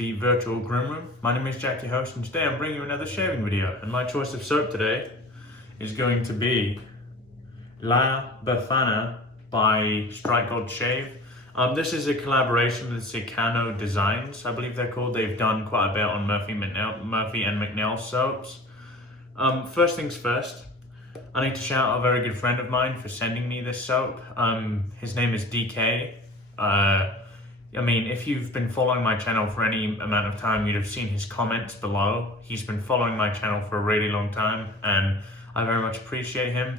the virtual groom room. My name is Jack, your host, and today I'm bringing you another shaving video. And my choice of soap today is going to be La Befana by Strike Gold Shave. This is a collaboration with Sicano Designs, I believe they're called. They've done quite a bit on Murphy and McNeil soaps. First things first, I need to shout out a very good friend of mine for sending me this soap. His name is DK. I mean, if you've been following my channel for any amount of time, you'd have seen his comments below. He's been following my channel for a really long time, and I very much appreciate him.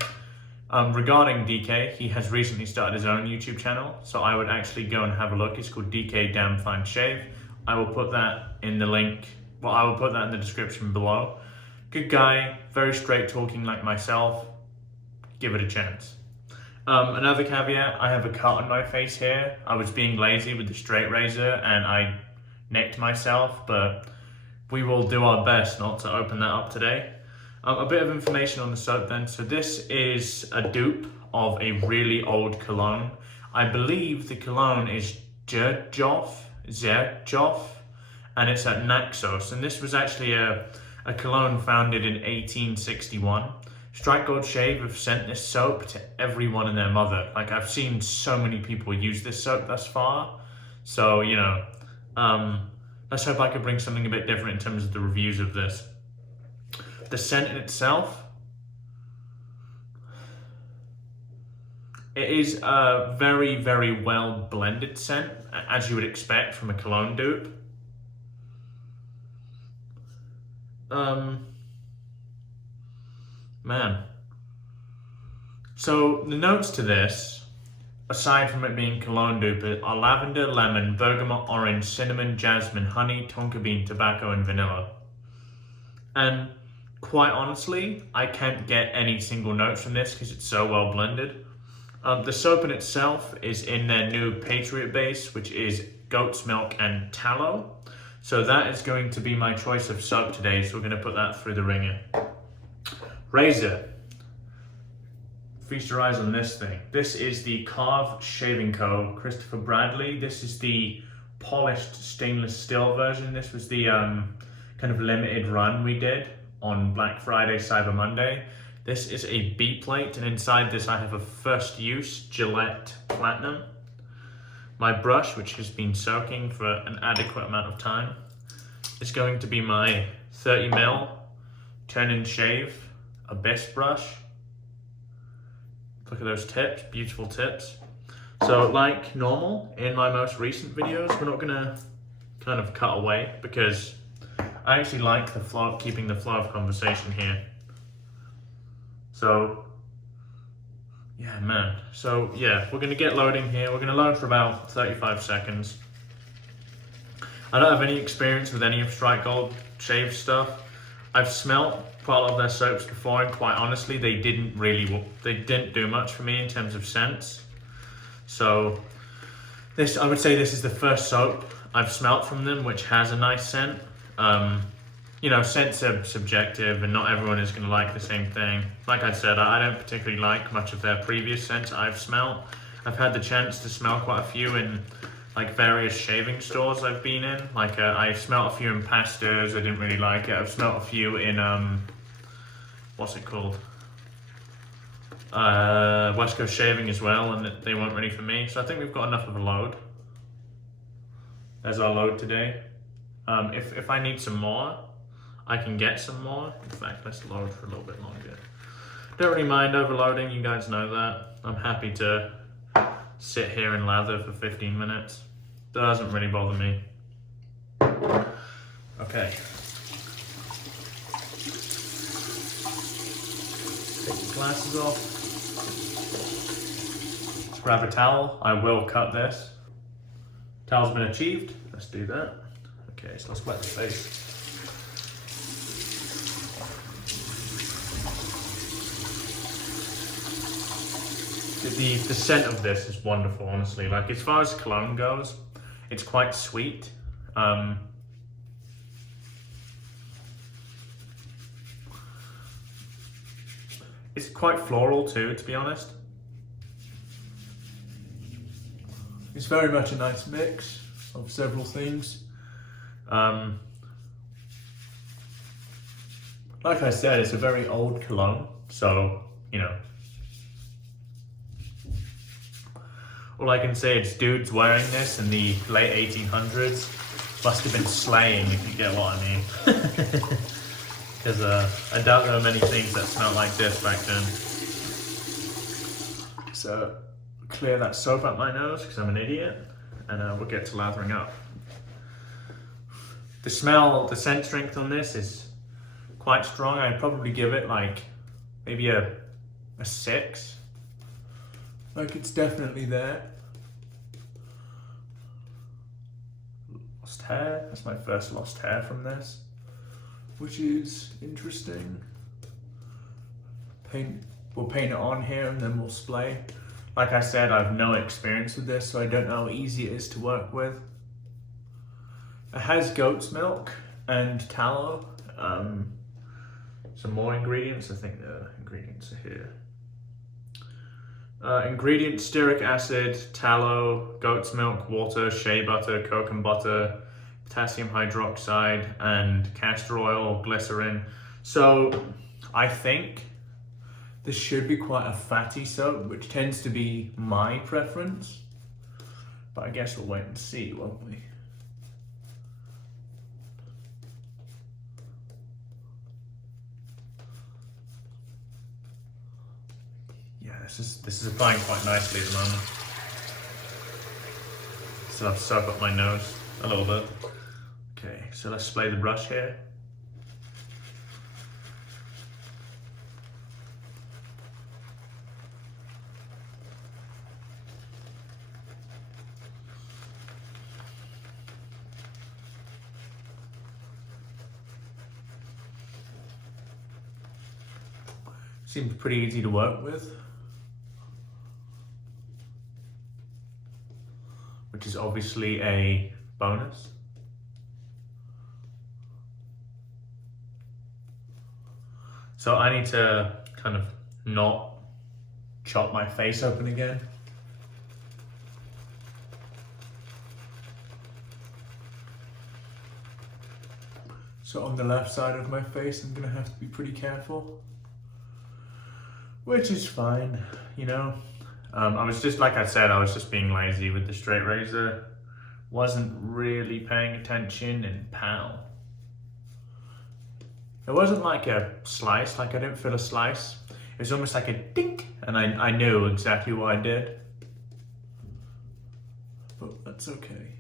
Regarding DK, he has recently started his own YouTube channel, so I would actually go and have a look. It's called DK Damn Fine Shave. I will put that in the link, well, I will put that in the description below. Good guy, very straight talking like myself. Give it a chance. Another caveat, I have a cut on my face here. I was being lazy with the straight razor and I nicked myself, but we will do our best not to open that up today. A bit of information on the soap then. So this is a dupe of a really old cologne. I believe the cologne is Zerjoff, and it's at Naxos. And this was actually a cologne founded in 1861. Strike Gold Shave have sent this soap to everyone and their mother. Like, I've seen so many people use this soap thus far. So, you know, let's hope I could bring something a bit different in terms of the reviews of this. The scent in itself, it is a very, very well blended scent, as you would expect from a cologne dupe. Man. So the notes to this, aside from it being cologne dupe, are lavender, lemon, bergamot, orange, cinnamon, jasmine, honey, tonka bean, tobacco, and vanilla. And quite honestly, I can't get any single notes from this because it's so well blended. The soap in itself is in their new Patriot base, which is goat's milk and tallow. So that is going to be my choice of soap today, so we're going to put that through the ringer. Razor. Feast your eyes on this thing. This is the Karve Shaving Co. Christopher Bradley. This is the polished stainless steel version. This was the kind of limited run we did on Black Friday, Cyber Monday. This is a B plate, and inside this I have a first use Gillette Platinum. My brush, which has been soaking for an adequate amount of time, is going to be my 30mm TurnnShave Abyss brush. Look at those tips, beautiful tips. So like normal in my most recent videos, we're not gonna kind of cut away because I actually like the flow, keeping the flow of conversation here. So yeah, man. So yeah, we're gonna get loading here. We're gonna load for about 35 seconds. I don't have any experience with any of Strike Gold Shave stuff. I've smelt quite a lot of their soaps before, and quite honestly, they didn't do much for me in terms of scents. So this, I would say this is the first soap I've smelt from them which has a nice scent. You know, scents are subjective and not everyone is going to like the same thing. Like I said, I don't particularly like much of their previous scents I've smelt. I've had the chance to smell quite a few in like various shaving stores I've been in. Like I smelt a few in Pastors, I didn't really like it. I've smelt a few in, what's it called? West Coast Shaving as well, and they weren't ready for me. So I think we've got enough of a load. There's our load today. If I need some more, I can get some more. In fact, let's load for a little bit longer. Don't really mind overloading, you guys know that. I'm happy to sit here and lather for 15 minutes. That doesn't really bother me. Okay. Take the glasses off. Let's grab a towel. I will cut this. Towel's been achieved. Let's do that. Okay, so let's wet the face. The scent of this is wonderful, honestly. Like, as far as cologne goes, it's quite sweet. It's quite floral too, to be honest. It's very much a nice mix of several things. Like I said, it's a very old cologne, so, you know, all I can say is dudes wearing this in the late 1800s must have been slaying, if you get what I mean. Because I doubt there were many things that smelled like this back then. So, clear that soap out my nose, because I'm an idiot, and we'll get to lathering up. The scent strength on this is quite strong. I'd probably give it like maybe a 6. Like, it's definitely there. Lost hair. That's my first lost hair from this, which is interesting. We'll paint it on here and then we'll splay. Like I said, I have no experience with this, so I don't know how easy it is to work with. It has goat's milk and tallow. Some more ingredients. I think the ingredients are here. Ingredients: stearic acid, tallow, goat's milk, water, shea butter, coconut butter, potassium hydroxide, and castor oil, glycerin. So I think this should be quite a fatty soap, which tends to be my preference. But I guess we'll wait and see, won't we? Yeah, this is applying quite nicely at the moment. Still have to soak up my nose a little bit. Okay, so let's spray the brush here. Seems pretty easy to work with, which is obviously a bonus. So I need to kind of not chop my face open again. So on the left side of my face, I'm gonna have to be pretty careful. Which is fine, you know. I was just, like I said, I was just being lazy with the straight razor. Wasn't really paying attention, and pow. It wasn't like a slice, like I didn't feel a slice. It was almost like a dink, and I knew exactly what I did. But that's okay.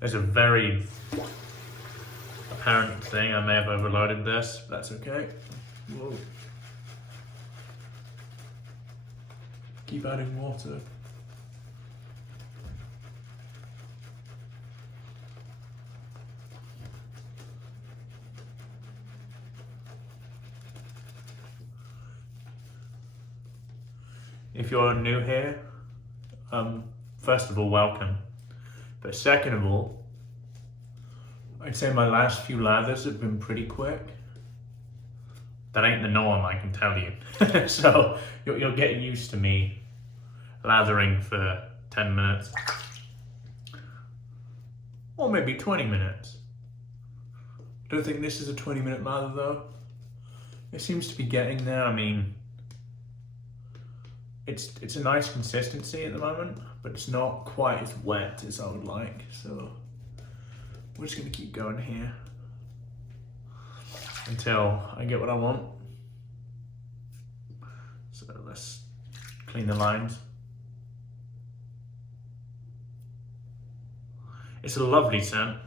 There's a very apparent thing. I may have overloaded this, but that's okay. Whoa. Keep adding water. If you're new here, first of all, welcome. But second of all, I'd say my last few lathers have been pretty quick. That ain't the norm, I can tell you. So you'll get used to me lathering for 10 minutes. Or maybe 20 minutes. I don't think this is a 20-minute lather though. It seems to be getting there. I mean, it's a nice consistency at the moment, but it's not quite as wet as I would like, so we're just gonna keep going here until I get what I want. So let's clean the lines. It's a lovely scent.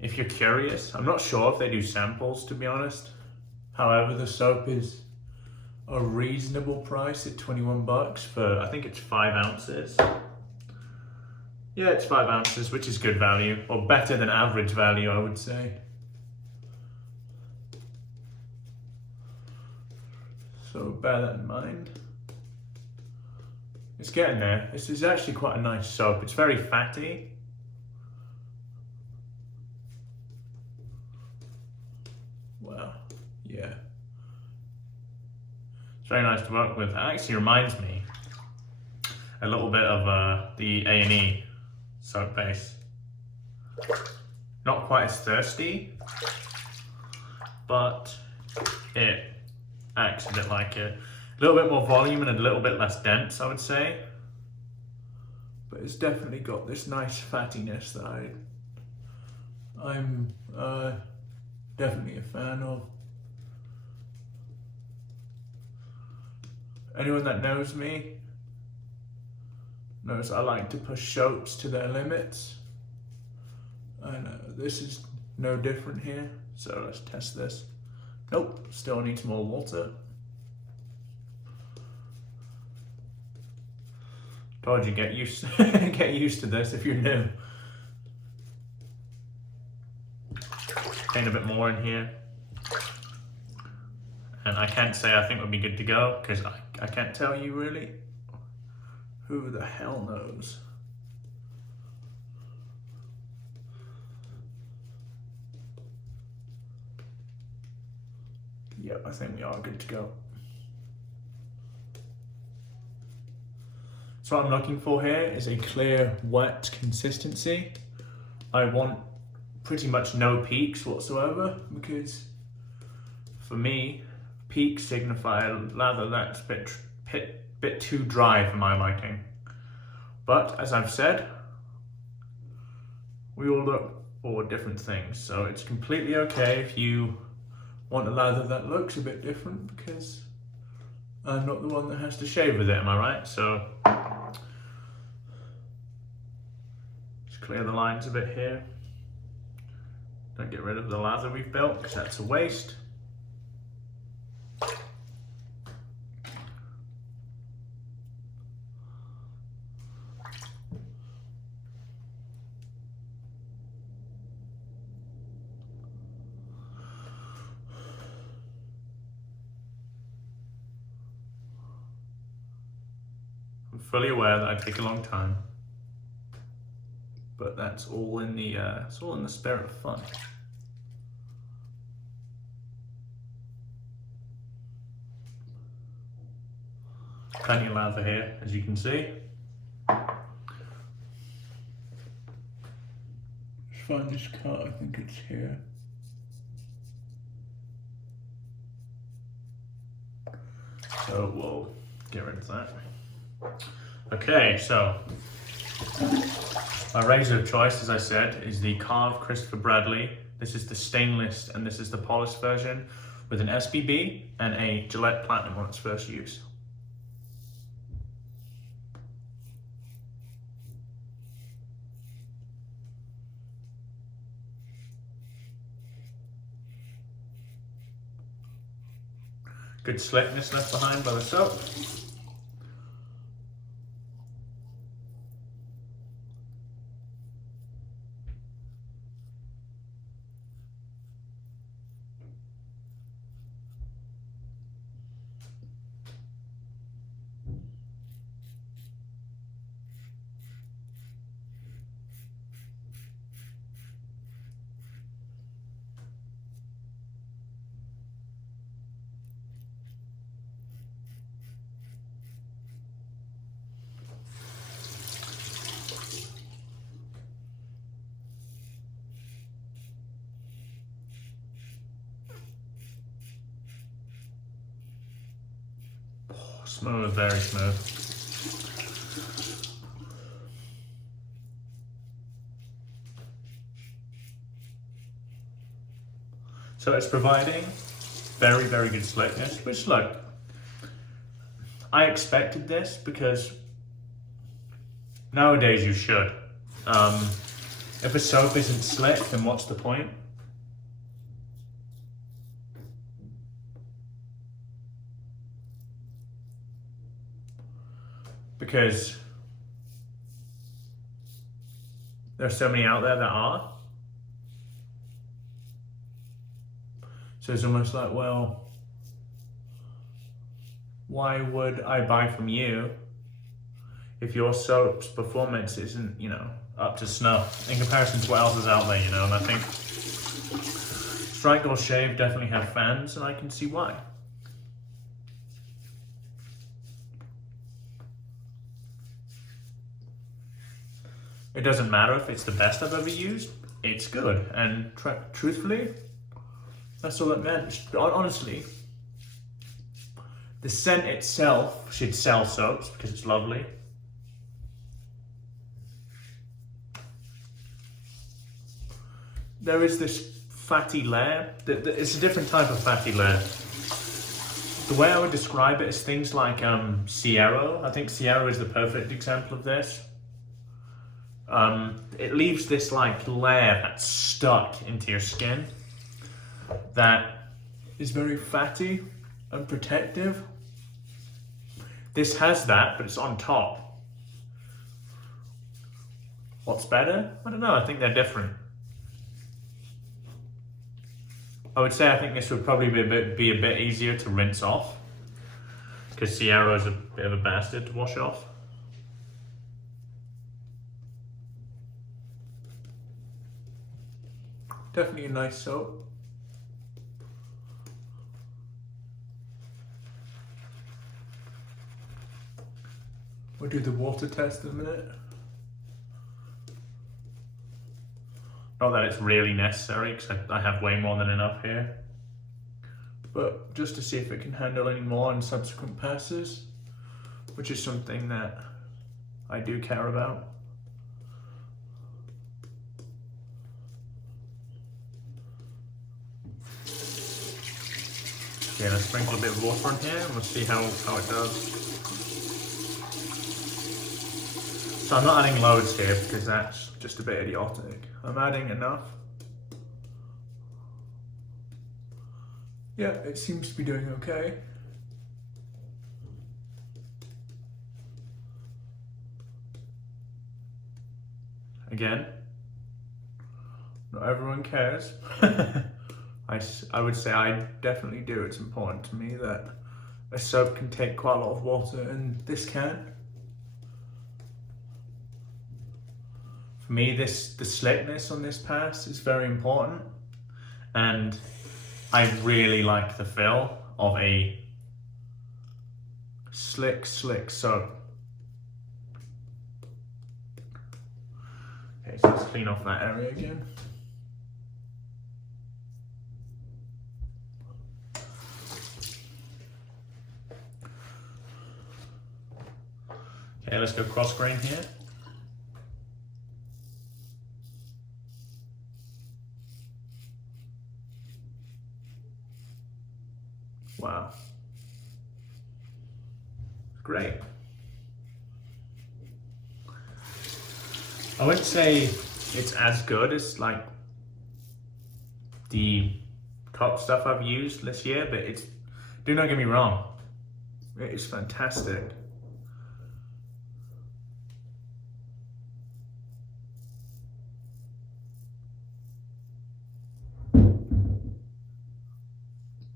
If you're curious, I'm not sure if they do samples, to be honest. However, the soap is a reasonable price at 21 bucks for, I think it's 5 ounces. Yeah, it's 5 ounces, which is good value, or better than average value, I would say. So bear that in mind. It's getting there. This is actually quite a nice soap. It's very fatty. Wow, yeah. It's very nice to work with. It actually reminds me, a little bit of the A&E soap base. Not quite as thirsty, but it acts a bit like it. A little bit more volume and a little bit less dense, I would say. But it's definitely got this nice fattiness that I'm definitely a fan of. Anyone that knows me knows I like to push soaps to their limits. And this is no different here. So let's test this. Nope, still needs more water. Told you, get used to this if you're new. Paint a bit more in here. And I can't say I think we'll be good to go, because I can't tell you really. Who the hell knows? Yep, I think we are good to go. So what I'm looking for here is a clear, wet consistency. I want pretty much no peaks whatsoever, because for me, peaks signify a lather that's a bit too dry for my liking. But as I've said, we all look for different things, so it's completely okay if you want a lather that looks a bit different, because I'm not the one that has to shave with it, am I right? So just clear the lines a bit here. Don't get rid of the lather we've built, because that's a waste. I'm fully aware that I take a long time, but that's all in the it's all in the spirit of fun. Plenty of lather here, as you can see. Let's find this cut. I think it's here. So we'll get rid of that. Okay, so my razor of choice, as I said, is the Karve Christopher Bradley. This is the stainless and this is the polished version with an SBB and a Gillette Platinum on its first use. Good slickness left behind by the soap. Smooth, very smooth. So it's providing very, very good slickness, which look, I expected this because nowadays you should. If a soap isn't slick, then what's the point? Because there's so many out there that are. So it's almost like, well, why would I buy from you if your soap's performance isn't, you know, up to snuff in comparison to what else is out there, you know? And I think Strike or Shave definitely have fans, and I can see why. It doesn't matter if it's the best I've ever used, it's good. And truthfully, that's all that matters. Honestly, the scent itself should sell soaps because it's lovely. There is this fatty layer. It's a different type of fatty layer. The way I would describe it is things like Sierra. I think Sierra is the perfect example of this. It leaves this like layer that's stuck into your skin that is very fatty and protective. This has that, but it's on top. What's better? I don't know, I think they're different. I would say I think this would probably be a bit easier to rinse off because Sierra is a bit of a bastard to wash off. Definitely a nice soap. We'll do the water test in a minute. Not that it's really necessary, because I have way more than enough here. But just to see if it can handle any more in subsequent passes, which is something that I do care about. Yeah, let's sprinkle a bit of water on here and we'll see how it does. So I'm not adding loads here because that's just a bit idiotic. I'm adding enough. Yeah, it seems to be doing okay. Again, not everyone cares. I would say I definitely do. It's important to me that a soap can take quite a lot of water, and this can. For me, the slickness on this pass is very important, and I really like the feel of a slick soap. Okay, so let's clean off that area again. Okay, let's go cross grain here. Wow. Great. I wouldn't say it's as good as like the top stuff I've used this year, but it's, do not get me wrong, it is fantastic.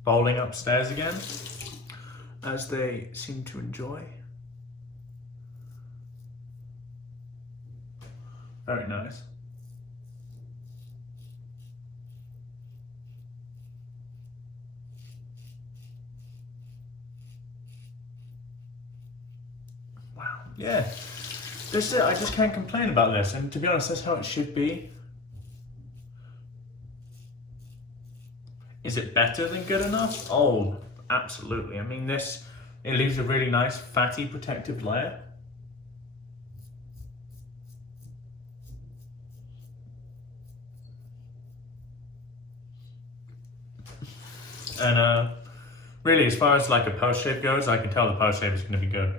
Bowling upstairs again, as they seem to enjoy. Very nice. Wow, yeah. This I just can't complain about this, and to be honest, that's how it should be. Is it better than good enough? Oh, absolutely. I mean, it leaves a really nice fatty protective layer. And really, as far as like a post shave goes, I can tell the post shave is going to be good.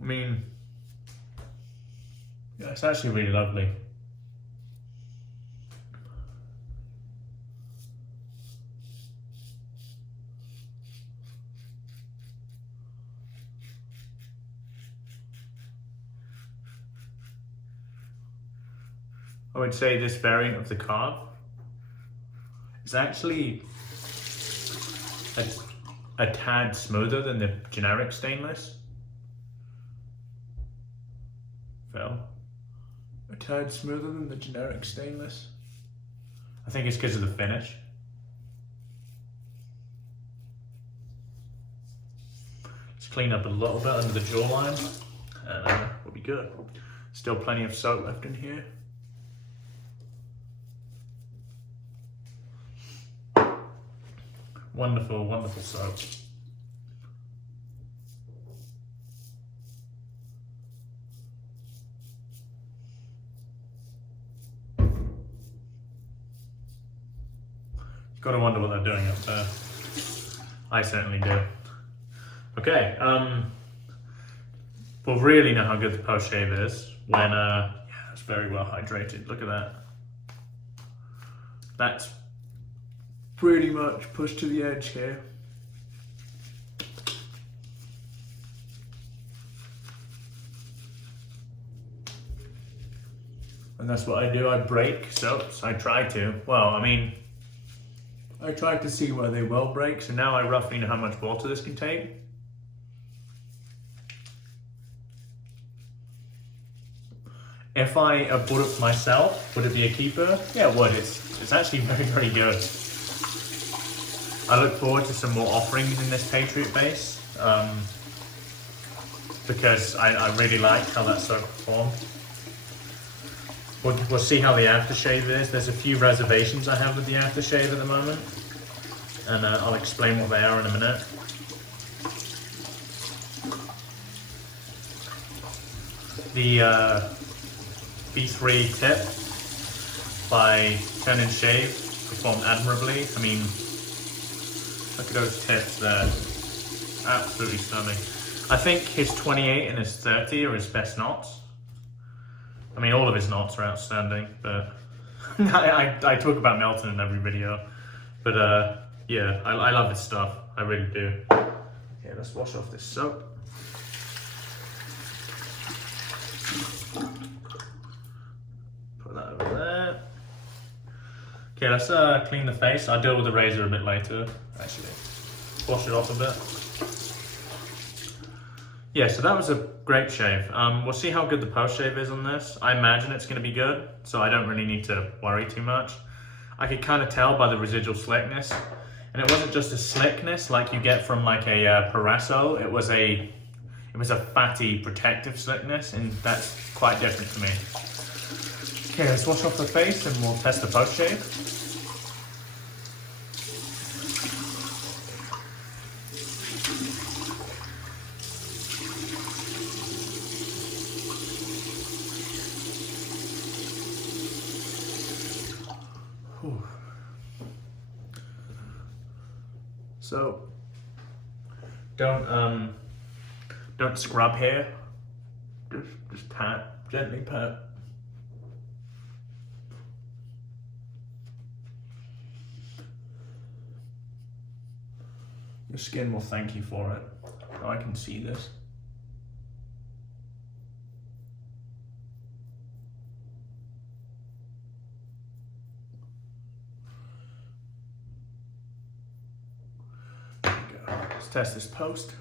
I mean, yeah, it's actually really lovely. I would say this variant of the Karve is actually a tad smoother than the generic stainless. Phil? A tad smoother than the generic stainless. I think it's because of the finish. Just clean up a little bit under the jawline, and we'll be good. Still plenty of soap left in here. Wonderful, wonderful soap. You've got to wonder what they're doing up there. I certainly do. Okay, we'll really know how good the post shave is when yeah, it's very well hydrated. Look at that. That's pretty much pushed to the edge here. And that's what I do. I break soaps. I try to. Well, I mean, I tried to see where they will break, so now I roughly know how much water this can take. If I bought it myself, would it be a keeper? Yeah, it would. It's actually very, very good. I look forward to some more offerings in this Patriot base because I really like how that soap performed. We'll see how the aftershave is. There's a few reservations I have with the aftershave at the moment, and I'll explain what they are in a minute. The B3 tip by TurnnShave performed admirably. I mean, look at those tips there. Absolutely stunning. I think his 28 and his 30 are his best knots. I mean, all of his knots are outstanding, but I talk about Melton in every video. But yeah, I love his stuff. I really do. Okay, let's wash off this soap. Put that over there. Okay, let's clean the face. I'll deal with the razor a bit later, actually. Wash it off a bit. Yeah, so that was a great shave. We'll see how good the post shave is on this. I imagine it's going to be good, so I don't really need to worry too much. I could kind of tell by the residual slickness, and it wasn't just a slickness like you get from like a Parasso. It was a fatty protective slickness, and that's quite different to me. Okay, let's wash off the face and we'll test the post shave. So don't scrub here. Just pat, gently pat. Your skin will thank you for it. Oh, I can see this. Let's test this post.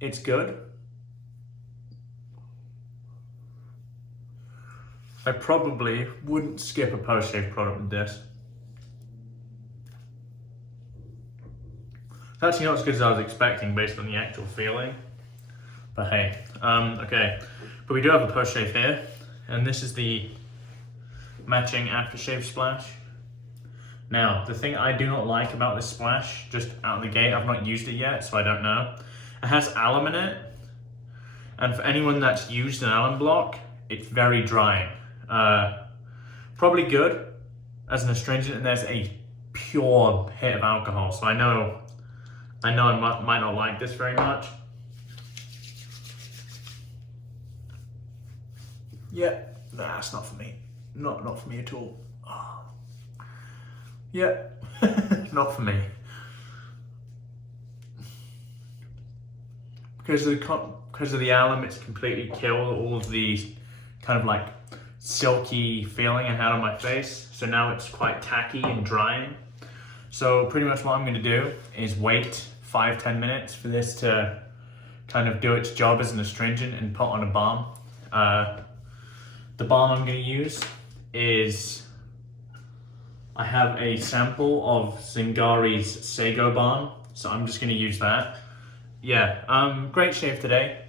It's good. I probably wouldn't skip a post shave product with this. It's actually not as good as I was expecting based on the actual feeling. But hey, okay. But we do have a post shave here, and this is the matching aftershave splash. Now, the thing I do not like about this splash, just out of the gate, I've not used it yet, so I don't know. It has alum in it, and for anyone that's used an alum block, it's very drying. Probably good as an astringent, and there's a pure hit of alcohol, so I know I might not like this very much. Yeah, nah, it's not for me. Not for me at all. Oh. Yeah, not for me. Because of the alum, it's completely killed all of the kind of like silky feeling I had on my face. So now it's quite tacky and drying. So pretty much what I'm going to do is wait 5-10 minutes for this to kind of do its job as an astringent and put on a balm. The balm I'm going to use is I have a sample of Zingari's Sago Balm, so I'm just going to use that. Yeah, great shave today.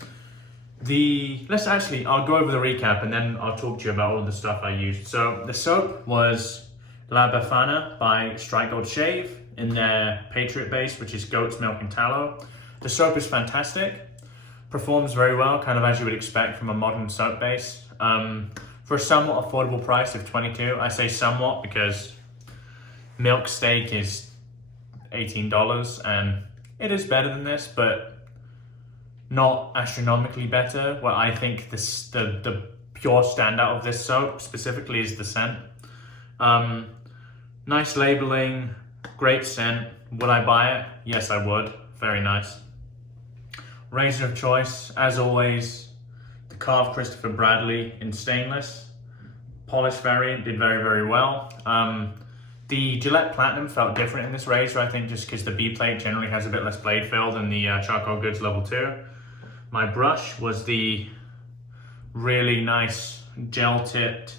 I'll go over the recap and then I'll talk to you about all the stuff I used. So the soap was La Befana by Strike Gold Shave in their Patriot base, which is goat's milk and tallow. The soap is fantastic, performs very well, kind of as you would expect from a modern soap base. For a somewhat affordable price of $22, I say somewhat because milk steak is $18 and it is better than this, but not astronomically better. Well, I think the pure standout of this soap specifically is the scent. Nice labeling, great scent. Would I buy it? Yes, I would. Very nice. Razor of choice, as always, the Karve Christopher Bradley in stainless. Polish variant did very, very well. The Gillette Platinum felt different in this razor, I think, just because the B plate generally has a bit less blade fill than the Charcoal Goods Level 2. My brush was the really nice gel-tipped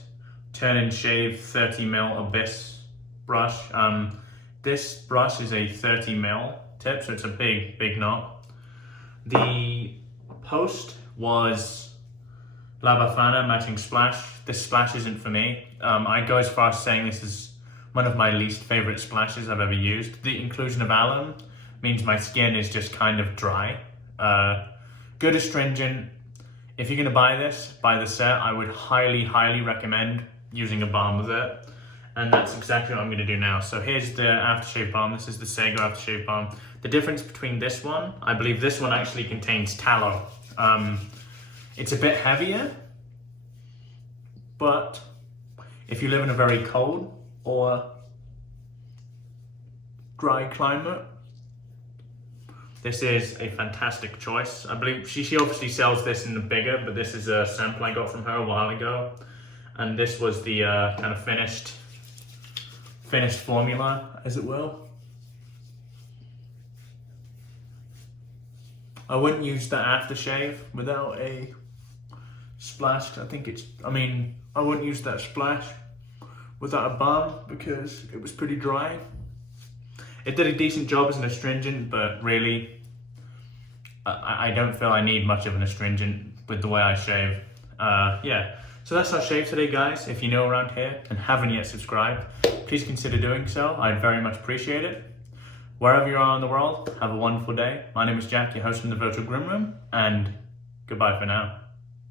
TurnnShave 30mm Abyss brush. This brush is a 30mm tip, so it's a big, big knot. The post was La Befana Matching Splash. This splash isn't for me. I go as far as saying this is one of my least favorite splashes I've ever used. The inclusion of alum means my skin is just kind of dry. Good astringent. If you're gonna buy this, buy the set. I would highly, highly recommend using a balm with it. And that's exactly what I'm gonna do now. So here's the aftershave balm. This is the Sago aftershave balm. The difference between this one, I believe this one actually contains tallow. It's a bit heavier, but if you live in a very cold or dry climate, this is a fantastic choice. I believe she obviously sells this in the bigger, but this is a sample I got from her a while ago. And this was the kind of finished formula, as it will. I wouldn't use the aftershave without a splash. I wouldn't use that splash without a balm because it was pretty dry. It did a decent job as an astringent, but really, I don't feel I need much of an astringent with the way I shave. Yeah, so that's our shave today, guys. If you're new around here and haven't yet subscribed, please consider doing so. I'd very much appreciate it. Wherever you are in the world, have a wonderful day. My name is Jack, your host in the Virtual Grim Room, and goodbye for now.